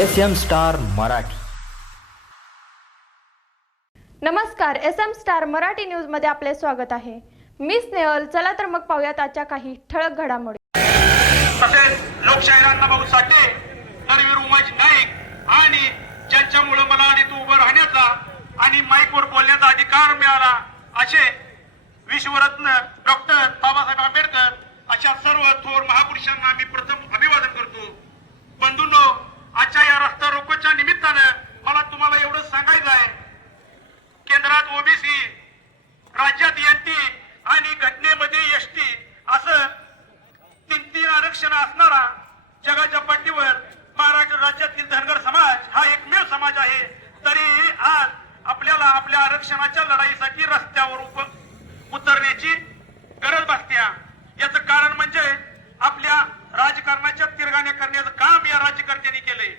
S M star Marathi. नमस्कार S M star Marathi न्यूजमध्ये आपले स्वागत आहे. मी स्नेहल चला तर मग पाहूयात आजच्या काही ठळक घडामोडी. तसेच लोकशाहीरांना भाऊ साठे नरवीर उमाजी नाईक आणि ज्यांच्यामुळे मला आणि तू उभं राहण्याचा आणि माईकवर बोलण्याचा अधिकार मिळाला असे विश्वरत्न डॉक्टर बाबासाहेब आंबेडकर अशा सर्व थोर महापुरुषांना मी प्रथम अभिवादन करतो. बंधूंनो आजच्या या रस्ता रोको निमित्तानं मला तुम्हाला एवढं सांगायचं आहे केंद्रात ओबीसी राज्यात एनटी आणि घटनेमध्ये एसटी असं तीन तीन आरक्षण असणारा जगाच्या पाठीवर महाराष्ट्र राज्यातील धनगर समाज हा एकमेव समाज आहे तरीही आज आपल्याला आपल्या आरक्षणाच्या लढाईसाठी रस्त्यावर उप- उतरण्याची गरज भासत्या याचं कारण म्हणजे आपल्या राजकारणाच्या तिरगाण्या करण्याचं काम या राज्यकर्त्यांनी केलंय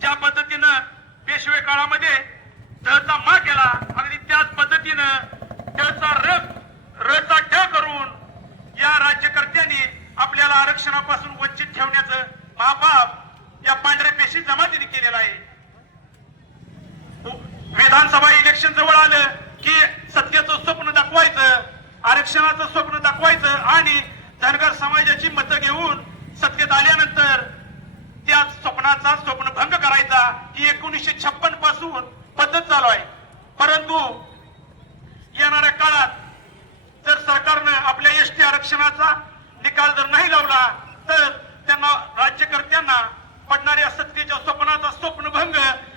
ज्या पद्धतीनं पेशवे काळामध्ये दहचा मा केला आणि त्याच पद्धतीनं त्याचा र रचा ठ करून या राज्यकर्त्यांनी आपल्याला आरक्षणापासून वंचित हा महापाप या पांढऱ्या पेशी जमातीने केलेला आहे. विधानसभा इलेक्शन जवळ आलं की सत्तेचं स्वप्न दाखवायचं आरक्षणाचं स्वप्न दाखवायचं आणि धनगर समाजाची मतं घेऊन सत्तेत आल्यानंतर त्या स्वप्नाचा स्वप्नभंग करायचा ही एकोणीसशे छप्पनपासून पद्धत चालू आहे. परंतु येणाऱ्या काळात जर सरकारनं आपल्या एसटी आरक्षणाचा निकाल जर नाही लावला तर त्यांना राज्यकर्त्यांना पडणाऱ्या सत्तेच्या स्वप्नाचा स्वप्नभंग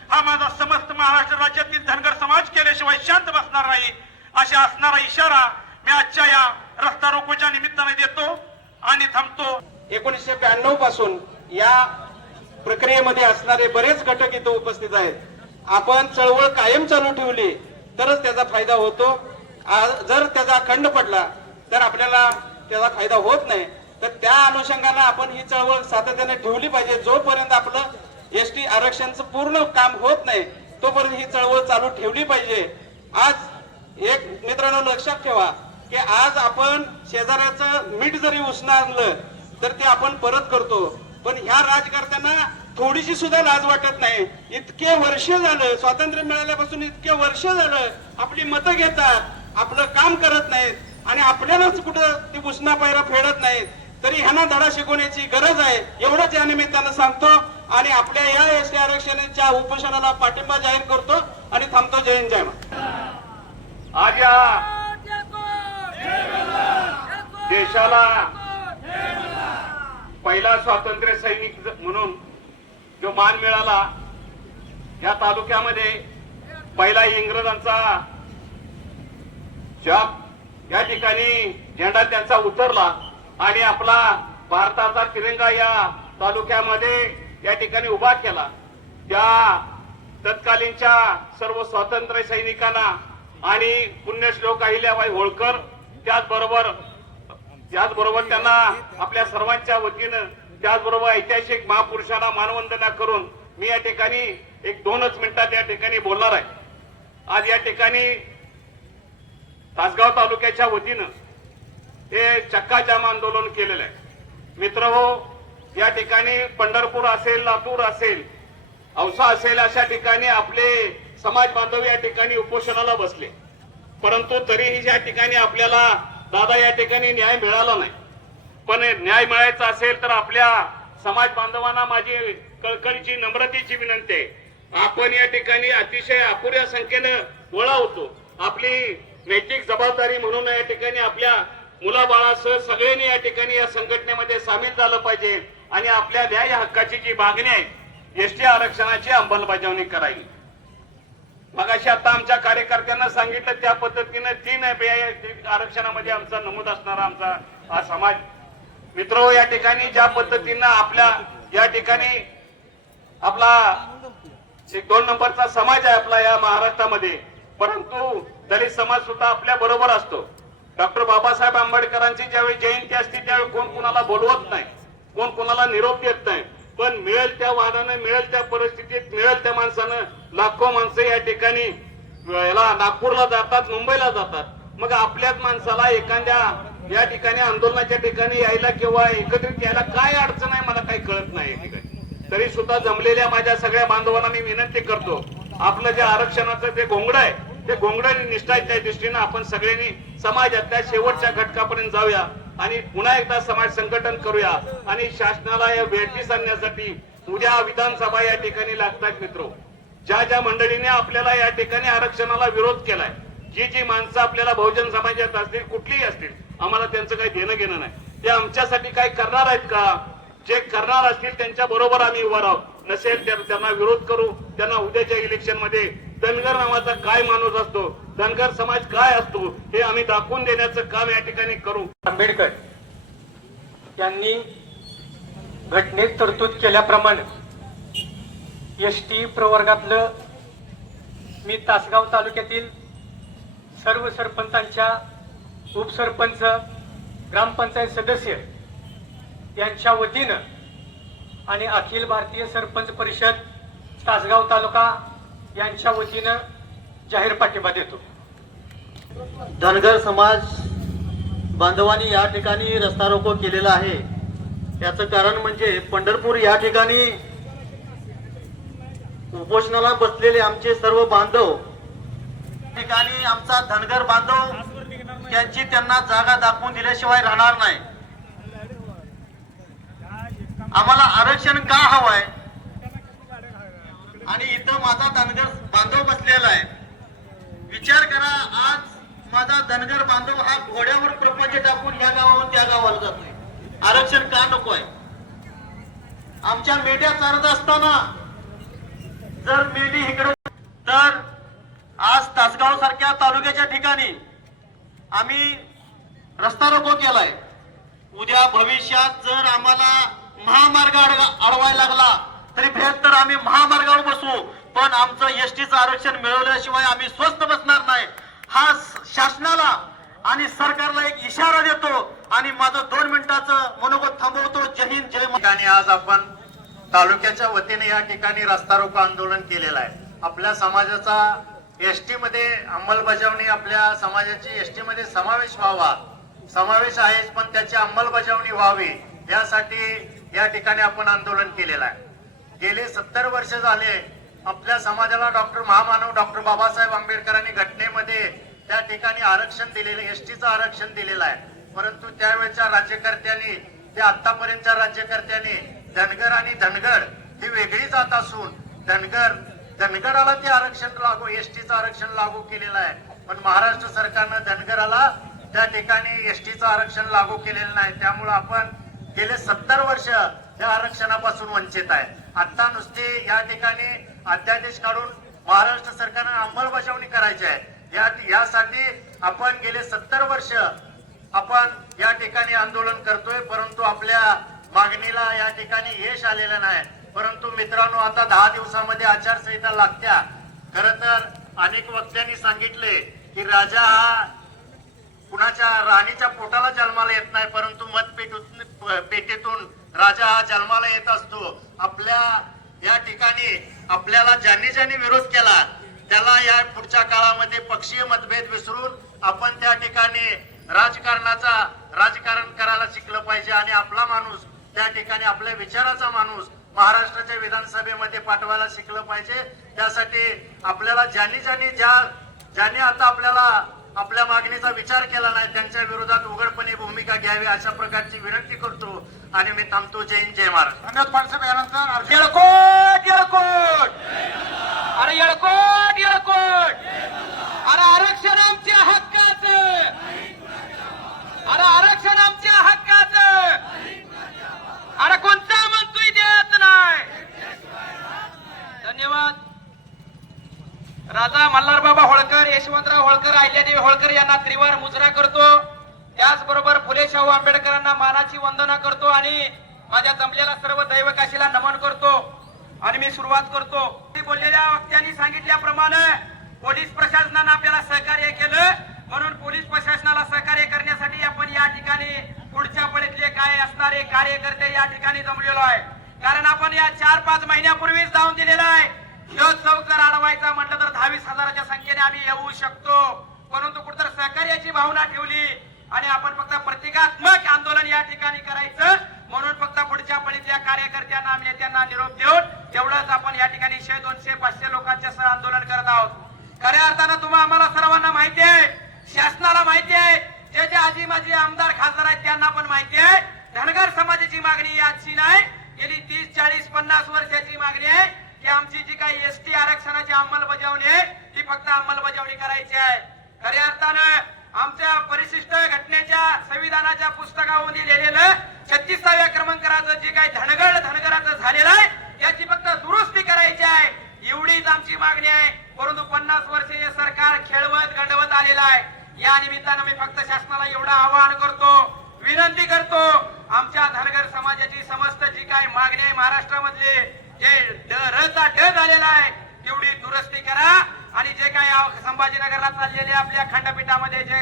हा माझा समस्त महाराष्ट्र राज्यातील धनगर समाज केल्याशिवाय शांत बसणार नाही. अशा असणारा इशारा मी आजच्या या रस्ता रोकोच्या निमित्ताने देतो आणि थांबतो. एकोणीसशे ब्याण्णवपासून या प्रक्रियेमध्ये असणारे बरेच घटक इथं उपस्थित आहेत. आपण चळवळ कायम चालू ठेवली तरच त्याचा फायदा होतो. जर त्याचा खंड पडला तर आपल्याला त्याचा फायदा होत नाही. तर त्या अनुषंगाने आपण ही चळवळ सातत्याने ठेवली पाहिजे. जोपर्यंत आपलं एस टी आरक्षणचं पूर्ण काम होत नाही तोपर्यंत ही चळवळ चालू ठेवली पाहिजे. आज एक मित्रांनो लक्षात ठेवा की आज आपण शेजाऱ्याचं मीठ जरी उष्ण आणलं तर ते आपण परत करतो. पण ह्या राजकर्त्यांना थोडीशी सुद्धा लाज वाटत नाही. इतके वर्ष झालं स्वातंत्र्य मिळाल्यापासून इतके वर्ष झालं आपली मतं घेतात आपलं काम करत नाहीत आणि आपल्यालाच कुठं ती उष्णा पायरा फेडत नाहीत. तरी ह्यांना धडा शिकवण्याची गरज आहे एवढंच या निमित्तानं सांगतो आणि आपल्या या एस टी आरक्षणाच्या उपोषणाला पाठिंबा जाहीर करतो आणि थांबतो जय हिंद जय देशाला पहिला स्वातंत्र्य सैनिक म्हणून जो मान मिळाला या तालुक्यामध्ये पहिला इंग्रजांचा या ठिकाणी झेंडा त्यांचा उतरला. आणि आपला भारताचा तिरंगा या तालुक्यामध्ये या ठिकाणी उभा केला. त्या तत्कालीनच्या सर्व स्वातंत्र्य सैनिकांना आणि पुण्यश्लोक अहिल्याबाई होळकर त्याचबरोबर त्याचबरोबर त्यांना आपल्या सर्वांच्या वतीनं त्याचबरोबर ऐतिहासिक महापुरुषांना मानवंदना करून मी या ठिकाणी एक दोनच मिनिटात या ठिकाणी बोलणार आहे. आज या ठिकाणी तासगाव तालुक्याच्या वतीनं हे चक्काजाम आंदोलन केलेलं आहे. मित्र हो या ठिकाणी पंढरपूर असेल लातूर असेल औसा असेल अशा ठिकाणी आपले समाज बांधव या ठिकाणी उपोषणाला बसले. परंतु तरीही या ठिकाणी आपल्याला दादा या ठिकाणी न्याय मिळाला नाही पण न्याय मिळायचा असेल तर आपल्या समाज बांधवांना माझी कळकळीची नम्रतेची विनंती आहे. आपण या ठिकाणी अतिशय अपुऱ्या संख्येनं गोळा होतो. आपली नैतिक जबाबदारी म्हणून या ठिकाणी आपल्या मुलाबाळासह सगळ्यांनी या ठिकाणी या संघटनेमध्ये सामील झालं पाहिजे आणि आपल्या न्याय हक्काची जी मागणी आहे एसटी आरक्षणाची अंमलबजावणी करावी. मगाशी आता आमच्या कार्यकर्त्यांना सांगितलं त्या पद्धतीने तीन आरक्षणामध्ये आमचा नमूद असणारा आमचा हा समाज. मित्र या ठिकाणी ज्या पद्धतीनं आपल्या या ठिकाणी आपला एक दोन नंबरचा समाज आहे आपला या महाराष्ट्रामध्ये परंतु दलित समाज सुद्धा आपल्या बरोबर असतो. डॉक्टर बाबासाहेब आंबेडकरांची ज्यावेळी जयंती असते त्यावेळी कोण कुणाला बोलवत नाही कोण कुणाला निरोप देत नाही. पण मिळेल त्या वादानं मिळेल त्या परिस्थितीत मिळेल त्या माणसानं लाखो माणसं या ठिकाणी याला नागपूरला जातात मुंबईला जातात. मग आपल्याच माणसाला एखाद्या या ठिकाणी आंदोलनाच्या ठिकाणी यायला किंवा एकत्रित यायला काय अडचण आहे मला काही कळत नाही या ठिकाणी. तरी सुद्धा जमलेल्या माझ्या सगळ्या बांधवांना मी विनंती करतो आपलं जे आरक्षणाचं जे घोंगड आहे ते घोंगड निष्ठाच्या दृष्टीनं आपण सगळ्यांनी समाजातल्या शेवटच्या घटकापर्यंत जाऊया आणि पुन्हा एकदा समाज संघटन करूया आणि शासनाला या वेळीस आणण्यासाठी उद्या विधानसभा या ठिकाणी लागतात मित्र. ज्या ज्या मंडळीने आपल्याला या ठिकाणी आरक्षणाला विरोध केलाय जी जी माणसं आपल्याला बहुजन समाजात असतील कुठलीही असतील आम्हाला त्यांचं काही देणं घेणं नाही. ते आमच्यासाठी काय करणार आहेत का? जे करणार असतील त्यांच्या बरोबर आम्ही उभा राहू. नसेल तर त्यांना विरोध करू. त्यांना उद्याच्या इलेक्शनमध्ये धनगर नावाचा काय माणूस असतो? धनगर समाज काय असतो? हे आम्ही दाखवून देण्याचं काम या ठिकाणी करू. आंबेडकर यांनी घटनेत तरतूद केल्याप्रमाणे एस टी प्रवर्गातलं मी तासगाव तालुक्यातील सर्व सरपंचांच्या उपसरपंच ग्रामपंचायत सदस्य यांच्या वतीनं आणि अखिल भारतीय सरपंच परिषद तासगाव तालुका यांच्या वतीनं जाहीर पाठिंबा देतो. धनगर समाज बांधवांनी या ठिकाणी रस्ता रोको केलेला आहे. याचं कारण म्हणजे पंढरपूर या ठिकाणी उपोषणाला बसलेले आमचे सर्व बांधव ठिकाणी आमचा धनगर बांधव त्यांची त्यांना जागा दाखवून दिल्याशिवाय राहणार नाही. आम्हाला आरक्षण का हवंय? आणि इथं माझा धनगर बांधव बसलेला आहे. विचार करा आज माझा धनगर बांधव हा घोड्यावर प्रपंच टाकून या गावावरून त्या गावाला जातोय. आरक्षण का नको आहे आमच्या मेंढ्या चालत असताना जर मेंढी इकडे तर आज तासगाव सारख्या तालुक्याच्या ठिकाणी आम्ही रस्ता रोको केलाय. उद्या भविष्यात जर आम्हाला महामार्ग अडवायला लागला तरी बेहत्तर आम्ही महामार्गावर बसू. पण आमचं एसटीचं आरक्षण मिळवल्याशिवाय आम्ही स्वस्त बसणार नाही. हा शासनाला आणि सरकारला एक इशारा देतो आणि माझं दोन मिनिटाचं मनोगत थांबवतो. जय हिंद जय ठिकाणी आज आपण तालुक्याच्या वतीने या ठिकाणी रस्ता रोको आंदोलन केलेलं आहे. आपल्या समाजाचा एसटी मध्ये अंमलबजावणी आपल्या समाजाची एसटी मध्ये समावेश व्हावा. समावेश आहेच पण त्याची अंमलबजावणी व्हावी. यासाठी या ठिकाणी आपण आंदोलन केलेलं आहे. गेले सत्तर वर्ष झाले आपल्या समाजाला डॉक्टर महामानव डॉक्टर बाबासाहेब आंबेडकरांनी घटनेमध्ये त्या ठिकाणी आरक्षण दिलेलं एसटीचं आरक्षण दिलेलं आहे. परंतु त्यावेळच्या राज्यकर्त्यांनी ते आतापर्यंतच्या राज्यकर्त्यांनी धनगर आणि धनगड ही वेगळी जात असून धनगर धनगराला ते आरक्षण लागू एसटीचं आरक्षण लागू केलेलं आहे. पण महाराष्ट्र सरकारनं धनगराला त्या ठिकाणी एसटीचं आरक्षण लागू केलेलं नाही. त्यामुळं आपण गेले सत्तर वर्ष या आरक्षणापासून वंचित आहे. आता नुसते या ठिकाणी अध्यादेश काढून महाराष्ट्र सरकारनं अंमलबजावणी करायची आहे. या यासाठी आपण गेले सत्तर वर्ष आपण या ठिकाणी आंदोलन करतोय परंतु आपल्या मागणीला या ठिकाणी यश आलेलं नाही. परंतु मित्रांनो आता दहा दिवसामध्ये आचारसंहिता लागत्या. खर तर अनेक वक्त्यांनी सांगितले की राजा हा कुणाच्या राणीच्या पोटाला जन्माला येत नाही परंतु मतपेटीतून पेटीतून राजा हा जन्माला येत असतो. आपल्या या ठिकाणी आपल्याला ज्यांनी ज्यांनी विरोध केला त्याला या पुढच्या काळामध्ये पक्षीय मतभेद विसरून आपण त्या ठिकाणी राजकारणाचा राजकारण करायला शिकलं पाहिजे आणि आपला माणूस त्या ठिकाणी आपल्या विचाराचा माणूस महाराष्ट्राच्या विधानसभेमध्ये पाठवायला शिकलं पाहिजे. त्यासाठी आपल्याला ज्यांनी ज्यांनी ज्या ज्यांनी आता आपल्याला आपल्या मागणीचा विचार केला नाही त्यांच्या विरोधात घ्यावी अशा प्रकारची विनंती करतो. आणि मी थांबतो. जय हिंद जय महाराष्ट्र. येळकोट येळकोट अरे येळकोट येळकोट अरे आरक्षण आमच्या हक्काचं. अरे आरक्षण आमच्या हक्काचं. अरे कोणता म्हणतोय देत नाही. धन्यवाद. राजा मल्हारबाबा होळकर यशवंतराव होळकर अहिल्यादेवी होळकर यांना त्रिवार मुजरा करतो. त्याचबरोबर फुले शाहू आंबेडकरांना मानाची वंदना करतो आणि माझ्या जमलेल्या सर्व दैवकाशीला नमन करतो आणि मी सुरुवात करतो. बोललेल्या वक्त्यांनी सांगितल्याप्रमाणे पोलीस प्रशासनानं आपल्याला सहकार्य केलं. म्हणून पोलीस प्रशासनाला सहकार्य करण्यासाठी आपण या ठिकाणी पुढच्या पळीतले काय असणारे कार्यकर्ते या ठिकाणी जमलेलो आहे. कारण आपण या चार पाच महिन्यापूर्वीच जाऊन दिलेला आहे. ह्यो चौक अडवायचा म्हटलं तर दहावीस हजाराच्या संख्येने आम्ही येऊ शकतो. परंतु कुठतर सहकार्याची भावना ठेवली आणि आपण फक्त प्रतिकात्मक आंदोलन या ठिकाणी करायचं. म्हणून फक्त पुढच्या फळीतल्या कार्यकर्त्यांना नेत्यांना निरोप देऊन तेवढंच आपण या ठिकाणी शे दोनशे पाचशे लोकांच्या सह आंदोलन करत आहोत. खऱ्या अर्थानं तुम्हा आम्हाला सर्वांना माहिती आहे. शासनाला माहिती आहे. जे जे आजी माझे आमदार खासदार आहेत त्यांना पण माहिती आहे. धनगर समाजाची मागणी याची नाही. गेली तीस चाळीस पन्नास वर्षाची मागणी आहे की आमची जी काही एसटी आरक्षणाची अंमलबजावणी आहे ती फक्त अंमलबजावणी करायची आहे. खऱ्या अर्थानं आमच्या परिशिष्ट घटनेच्या संविधानाच्या पुस्तकावरून लिहिलेलं छत्तीसाव्या क्रमांकाचं जे काही धनगड धनगराचं झालेलं आहे त्याची फक्त दुरुस्ती करायची आहे. एवढीच आमची मागणी आहे. परंतु पन्नास वर्ष हे सरकार खेळवत गंडवत आलेलं आहे. या निमित्तानं मी फक्त शासनाला एवढं आवाहन करतो विनंती करतो आमच्या धनगर समाजाची समस्त जी काही मागणी आहे महाराष्ट्रामधली जे ड- रचा ड झालेला आहे तेवढी दुरुस्ती करा. आणि जे काही संभाजीनगरला चाललेले आपल्या खंडपीठामध्ये जे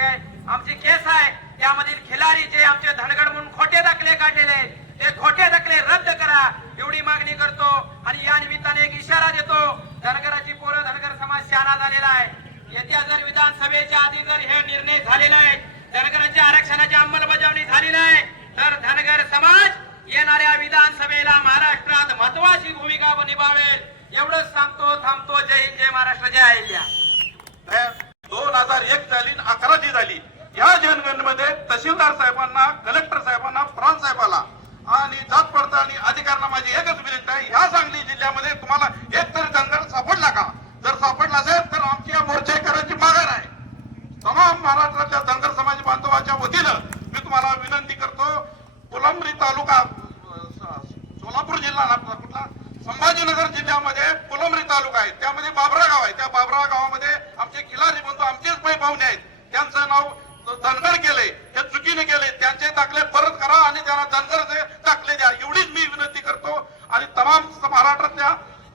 आमची केस आहे त्यामधील खिलारी जे आमचे धनगड म्हणून खोटे दाखले काढलेले आहेत ते खोटे दाखले रद्द करा. एवढी मागणी करतो आणि या निमित्ताने एक इशारा देतो. धनगराची पोरं धनगर समाज शहाणा झालेला आहे. येत्या जर विधानसभेच्या आधी जर हे निर्णय झालेला आहे धनगरांच्या आरक्षणाची अंमलबजावणी झाली नाही तर धनगर समाज येणाऱ्या विधानसभेला महाराष्ट्रात महत्वाची भूमिका निभावेल. एवढंच सांगतो थांबतो. जय हिंद जय महाराष्ट्र जय अहिल्या दोन हजार एक झाली अकरा जी झाली. या जनगणनेमध्ये तहसीलदार साहेबांना कलेक्टर साहेबांना प्राण साहेबाला आणि जात पडताळणी अधिकाऱ्यांना माझी एकच विनंती आहे. ह्या सांगली जिल्ह्यामध्ये तुम्हाला एक तरी जंगल सापडला का? जर सापडला असेल तर आमची या मोर्चेकरांची माघार आहे. तमाम महाराष्ट्राच्या धनगर समाज बांधवाच्या वतीनं मी तुम्हाला विनंती करतो फुलंब्री तालुका अ, सोलापूर जिल्हा ना आपला कुठला संभाजीनगर जिल्ह्यामध्ये फुलंब्री तालुका आहे त्यामध्ये बाबरा गाव आहे त्या बाबरा गावामध्ये आमचे खिलारी बंधू आमचेच पै पाहुणे आहेत. त्यांचं नाव धनगर केले हे चुकीने केले त्यांचे दाखले परत करा आणि त्यांना धनगरचे दाखले द्या. एवढीच मी विनंती करतो. आणि तमाम महाराष्ट्रातल्या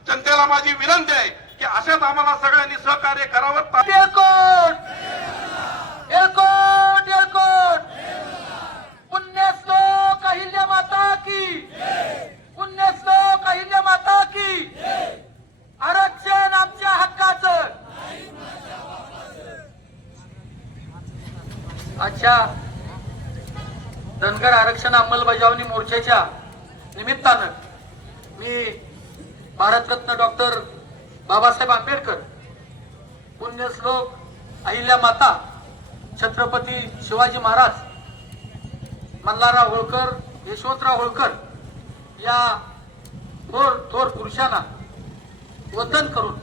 जनतेला माझी विनंती आहे की अशाच आम्हाला सगळ्यांनी सहकार्य करावं एलकोट एलकोट एलकोट पुण्यश्लोक अहिल्या माता की पुण्यश्लोक अहिल्या माता की आरक्षण आमच्या हक्काचं आजच्या धनगर आरक्षण अंमलबजावणी मोर्चाच्या निमित्तानं मी भारतरत्न डॉक्टर बाबासाहेब आंबेडकर पुण्यश्लोक अहिल्या माता छत्रपती शिवाजी महाराज मल्हारराव होळकर यशवंतराव होळकर या थोर थोर पुरुषांना वंदन करून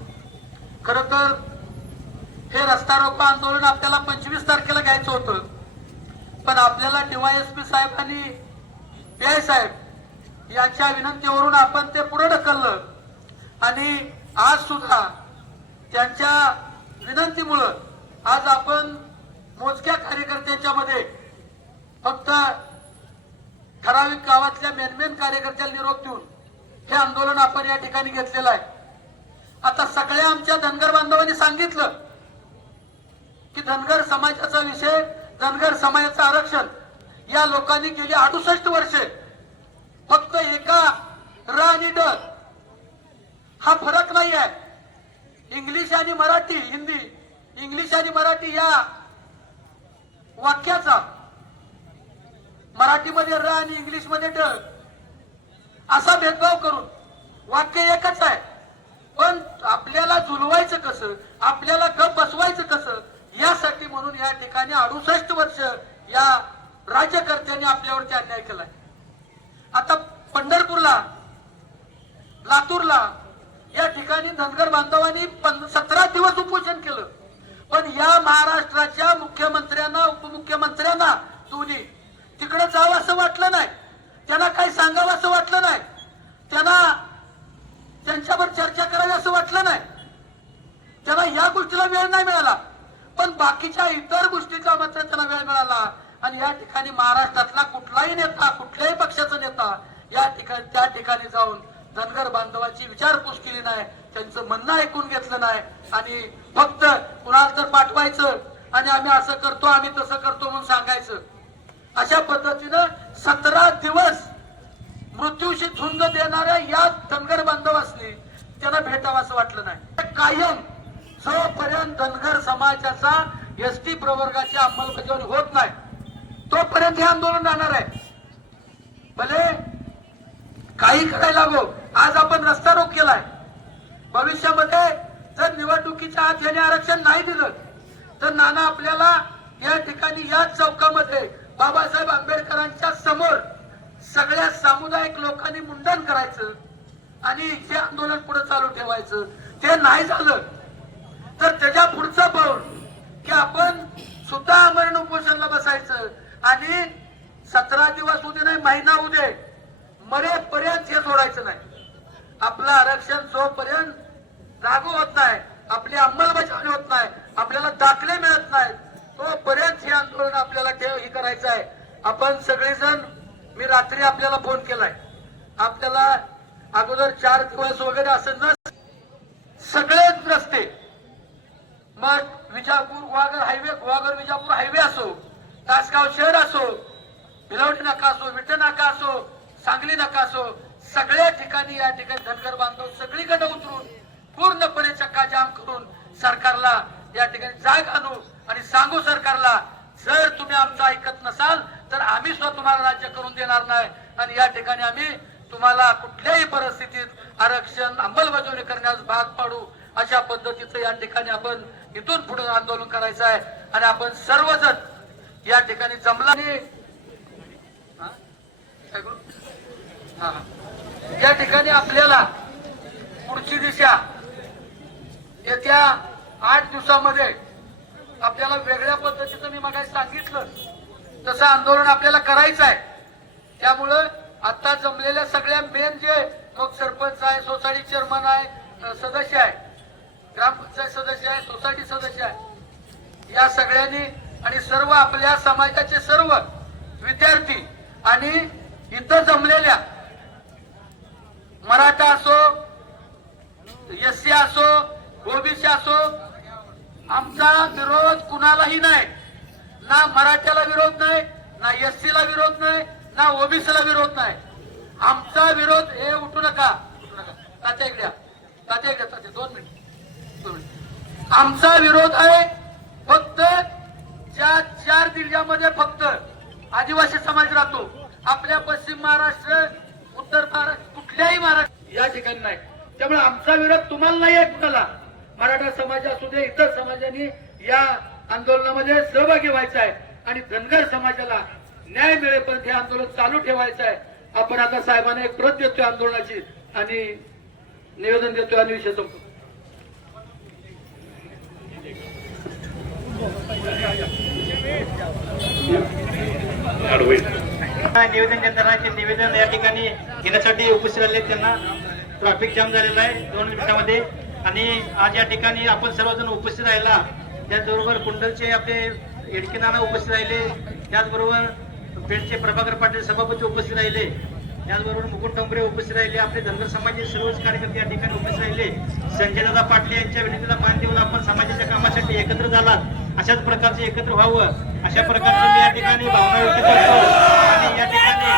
खरं तर हे रस्ता रोको आंदोलन आपल्याला पंचवीस तारखेला घ्यायचं होतं. पण आपल्याला डीवायएसपी साहेब आणि पी साहेब यांच्या विनंतीवरून आपण ते पुढे ढकललं. आणि आज सुद्धा त्यांच्या विनंतीमुळं आज आपण मोजक्या कार्यकर्त्यांच्या मध्ये फक्त ठराविक गावातल्या मेनमेन कार्यकर्त्याला निरोप देऊन हे आंदोलन आपण या ठिकाणी घेतलेलं आहे. आता सगळ्या आमच्या धनगर बांधवांनी सांगितलं की धनगर समाजाचा विषय धनगर समाजाचं आरक्षण या लोकांनी गेली अडुसष्ट वर्षे. फक्त एका र आणि ड हा फरक नाही आहे. इंग्लिश आणि मराठी हिंदी इंग्लिश आणि मराठी या वाक्याचा मराठीमध्ये र आणि इंग्लिशमध्ये ड असा भेदभाव करून वाक्य एकच आहे. पण आपल्याला झुलवायचं कसं? आपल्याला गप बसवायचं कसं यासाठी म्हणून त्यांनी अडुसष्ट वर्ष या राज्यकर्त्यांनी आपल्यावरती अन्याय केलाय. आता पंढरपूरला लातूरला या ठिकाणी धनगर बांधवांनी सतरा दिवस उपोषण केलं. पण या महाराष्ट्राच्या मुख्यमंत्र्यांना उपमुख्यमंत्र्यांना दोन्ही तिकडे जावं असं वाटलं नाही. त्यांना काही सांगावं असं वाटलं नाही. त्यांना त्यांच्यावर चर्चा करावी असं वाटलं नाही. त्यांना या गोष्टीला वेळ नाही मिळाला. पण बाकीच्या इतर गोष्टीचा मात्र त्यांना वेळ मिळाला. आणि या ठिकाणी महाराष्ट्रातला कुठलाही नेता कुठल्याही पक्षाचा नेता या ठिकाणी त्या ठिकाणी जाऊन धनगर बांधवाची विचारपूस केली नाही. त्यांचं म्हणणं ऐकून घेतलं नाही. आणि फक्त कुणाला तर पाठवायचं. आणि आम्ही असं करतो आम्ही तसं करतो म्हणून सांगायचं. अशा पद्धतीनं सतरा दिवस मृत्यूशी झुंज देणाऱ्या या धनगर बांधवासनी त्यांना भेटावं असं वाटलं नाही. कायम जोपर्यंत धनगर समाजाचा एस टी प्रवर्गाची अंमलबजावणी होत नाही तोपर्यंत हे आंदोलन राहणार आहे. भले काही करायला लागो आज आपण रस्ता रोक केलाय. भविष्यामध्ये जर निवडणुकीच्या आत याने आरक्षण नाही दिलं तर नाना आपल्याला या ठिकाणी याच चौकामध्ये बाबासाहेब आंबेडकरांच्या समोर सगळ्या सामुदायिक लोकांनी मुंडन करायचं आणि हे आंदोलन पुढे चालू ठेवायचं. ते नाही झालं तर त्याच्या पुढचं पाऊल की आपण सुद्धा आमरण उपोषणला बसायचं. आणि सतरा दिवस उदे नाही महिना उदे मरेपर्यंत हे सोडायचं नाही. आपलं आरक्षण जोपर्यंत लागू होत नाही आपली अंमलबजावणी होत नाही आपल्याला दाखले मिळत नाहीत तोपर्यंत हे आंदोलन आपल्याला ठेव हे करायचं आहे. आपण सगळेजण मी रात्री आपल्याला फोन केलाय. आपल्याला अगोदर चार दिवस वगैरे असं न सगळेच रस्ते मग विजापूर ग्वागर हायवे ग्वागर विजापूर हायवे असो तासगाव शहर असो भिलवडी नाका असो विठ्ठल नाका असो सांगली नाका असो सगळ्या ठिकाणी या ठिकाणी धनगर बांधव सगळीकडे उतरून पूर्णपणे चक्काजाम करून सरकारला या ठिकाणी जाग आणू आणि सांगू सरकारला जर तुम्ही आमचं ऐकत नसाल तर आम्ही सुद्धा तुम्हाला राज्य करून देणार नाही. आणि या ठिकाणी आम्ही तुम्हाला कुठल्याही परिस्थितीत आरक्षण अंमलबजावणी करण्यास भाग पाडू अशा पद्धतीचं या ठिकाणी आपण इथून पुढे आंदोलन करायचं आहे. आणि आपण सर्वजण या ठिकाणी जमला या ठिकाणी आपल्याला पुढची दिशा येत्या आठ दिवसामध्ये आपल्याला वेगळ्या पद्धतीचं मी मग सांगितलं. तसं आंदोलन आपल्याला करायचं आहे. त्यामुळं आता जमलेल्या सगळ्या मेन जे मग सरपंच आहे सोसायटी चेअरमन आहे सदस्य आहे ग्रामपंचायत सदस्य आहे सोसायटी सदस्य आहे. या सगळ्यांनी आणि सर्व आपल्या समाजाचे सर्व विद्यार्थी आणि इथं जमलेल्या मराठा असो एस सी असो ओबीसी असो आमचा विरोध कुणालाही नाही. ना मराठ्याला विरोध नाही ना एस ला विरोध नाही ना ओबीसीला विरोध नाही. आमचा विरोध हे उठू नका. उठू नका. तात्या इकड्या तात्या इकड्या तात्या. दोन मिनिट. आमचा विरोध आहे फक्त ज्या चार जिल्ह्यामध्ये फक्त आदिवासी समाज राहतो आपल्या पश्चिम महाराष्ट्र उत्तर महाराष्ट्र कुठल्याही महाराष्ट्र या ठिकाणी नाही. त्यामुळे आमचा विरोध तुम्हाला नाही आहे कुणाला. मराठा समाज असू दे इतर समाजाने या आंदोलनामध्ये सहभागी व्हायचं आहे आणि धनगर समाजाला न्याय मिळेपर्यंत हे आंदोलन चालू ठेवायचं आहे. आपण आता साहेबांना एक प्रत देतोय आंदोलनाची आणि निवेदन देतोय आणि विषय संपतो निवेदन देताना निवेदन या ठिकाणी घेण्यासाठी उपस्थित राहिले त्यांना. ट्रॅफिक जाम झालेला आहे दोन मिनिटामध्ये. आणि आज या ठिकाणी आपण सर्वजण उपस्थित राहिला. त्याचबरोबर कुंडलचे आपले एडके नाना उपस्थित राहिले. त्याचबरोबर पेठचे प्रभाकर पाटील सभापती उपस्थित राहिले. त्याचबरोबर मुकुंद टंबरे उपस्थित राहिले. आपले धनगर समाजाचे सर्वच कार्यकर्ते या ठिकाणी उपस्थित राहिले. संजयदादा पाटले यांच्या विनंतीला मान देऊन आपण समाजाच्या कामासाठी एकत्र झालात. अशाच प्रकारचे एकत्र व्हावं. अशा प्रकारचं मी या ठिकाणी भावना व्यक्त करतो. आणि या ठिकाणी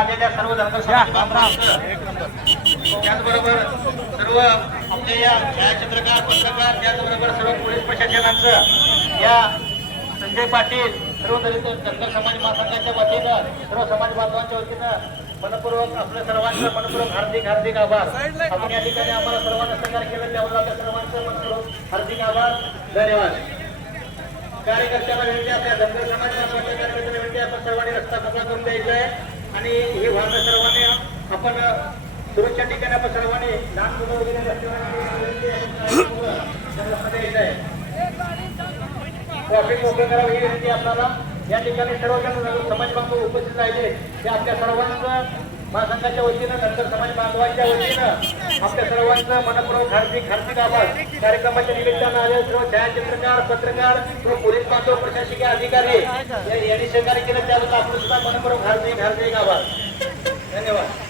आलेल्या सर्व धर्म त्याचबरोबर सर्व आपल्या या छायाचित्रकार पत्रकार त्याचबरोबर सर्व पोलीस प्रशासनाचं या संजय पाटील सर्व दलित धनगर समाज महासंघाच्या वतीनं सर्व समाज बांधवांच्या वतीनं मनपूर्वक आपल्या सर्वांचा मनपूर्वक हार्दिक हार्दिक आभार. आपण या ठिकाणी आम्हाला सर्वांना सहकार्य केलं त्यामुळे आपल्या सर्वांचं मनपूर्वक हार्दिक आभार. धन्यवाद. कार्यकर्त्यांना विनंती आपल्या धनगर समाज विनंती आपण सर्वांनी रस्ता मोकळा करून द्यायचा आहे. आणि हे वाहन सर्वांनी आपण सुरक्षा ठिकाणी आपण सर्वांनी लहान मुलं वगैरे रस्त्यावर ट्रॅफिक मोकळं करावं ही विनंती आपल्याला या ठिकाणी सर्वजण समाज बांधव उपस्थित राहिले ते आपल्या सर्वांचं महासंघाच्या वतीनं नंतर समाज बांधवांच्या वतीनं आपल्या सर्वांचं मनपूर्वक हार्दिक हार्दिक आभार कार्यक्रमाच्या निमित्तानं आले सर्व छायाचित्रकार पत्रकार सर्व पोलीस बांधव प्रशासकीय अधिकारी यांनी सहकार्य केलं त्याबद्दल आपण सुद्धा मनपूर्वक हार्दिक हार्दिक आभार धन्यवाद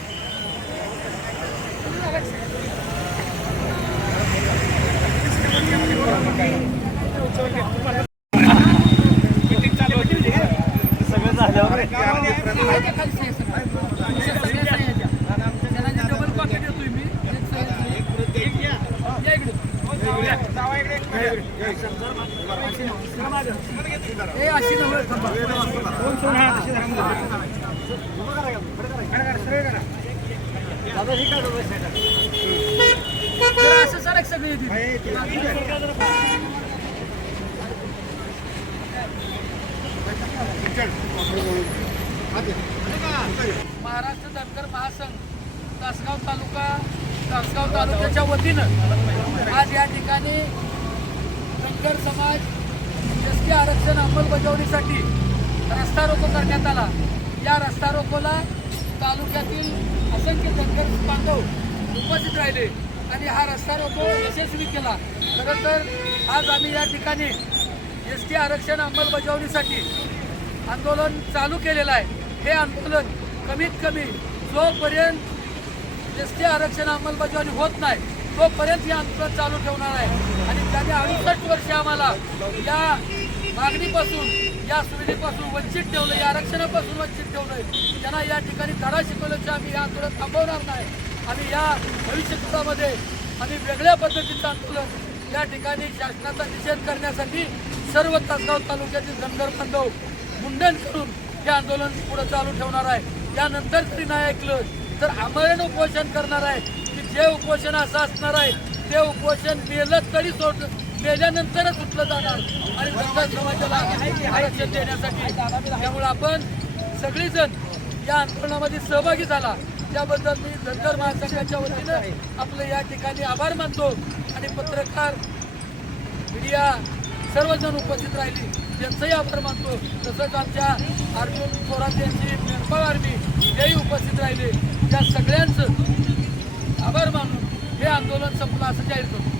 दादा ही काय महाराष्ट्र धनगर महासंघ तासगाव तालुका तासगाव तालुक्याच्या वतीनं आज या ठिकाणी धनगर समाज एस टी आरक्षण अंमलबजावणीसाठी रस्ता रोको करण्यात आला. या रस्ता रोकोला तालुक्यातील असंख्य धनगर बांधव उपस्थित राहिले. आणि हा रस्ता रोको यशस्वी केला. खरं तर आज आम्ही या ठिकाणी एस टी आरक्षण अंमलबजावणीसाठी आंदोलन चालू केलेलं आहे. हे आंदोलन कमीत कमी जोपर्यंत एस टी आरक्षण अंमलबजावणी होत नाही तोपर्यंत हे आंदोलन चालू ठेवणार आहे. आणि त्याने अडुसष्ट वर्ष आम्हाला या मागणीपासून या सुविधेपासून वंचित ठेवलं या आरक्षणापासून वंचित ठेवलं त्यांना या ठिकाणी धडा शिकवल्याचे आम्ही हे आंदोलन थांबवणार नाही. आणि या भविष्यकाळामध्ये आम्ही वेगळ्या पद्धतीचं आंदोलन या ठिकाणी शासनाचा निषेध करण्यासाठी सर्व तासगाव तालुक्यातील धनगर बांधव मुंडन करून हे आंदोलन पुढे चालू ठेवणार आहे. यानंतर तरी नाही ऐकलं तर आमरण उपोषण करणार आहे की जे उपोषण असं असणार आहे ते उपोषण मेलं तरी सोड मेल्यानंतरच उठलं जाणार. आणि धनगर समाजाला आरक्षण देण्यासाठी. त्यामुळे आपण सगळीजण या आंदोलनामध्ये सहभागी झाला. त्याबद्दल मी धनगर महासंघाच्या वतीनं आपलं या ठिकाणी आभार मानतो आणि पत्रकार मीडिया सर्वजण उपस्थित राहिली त्यांचंही आभार मानतो. तसंच आमच्या अर्जुन थोरात यांची मेरपाळ आर्मी हेही उपस्थित राहिले. त्या सगळ्यांचं आभार मानून हे आंदोलन संपलं असं जाहीर करतो.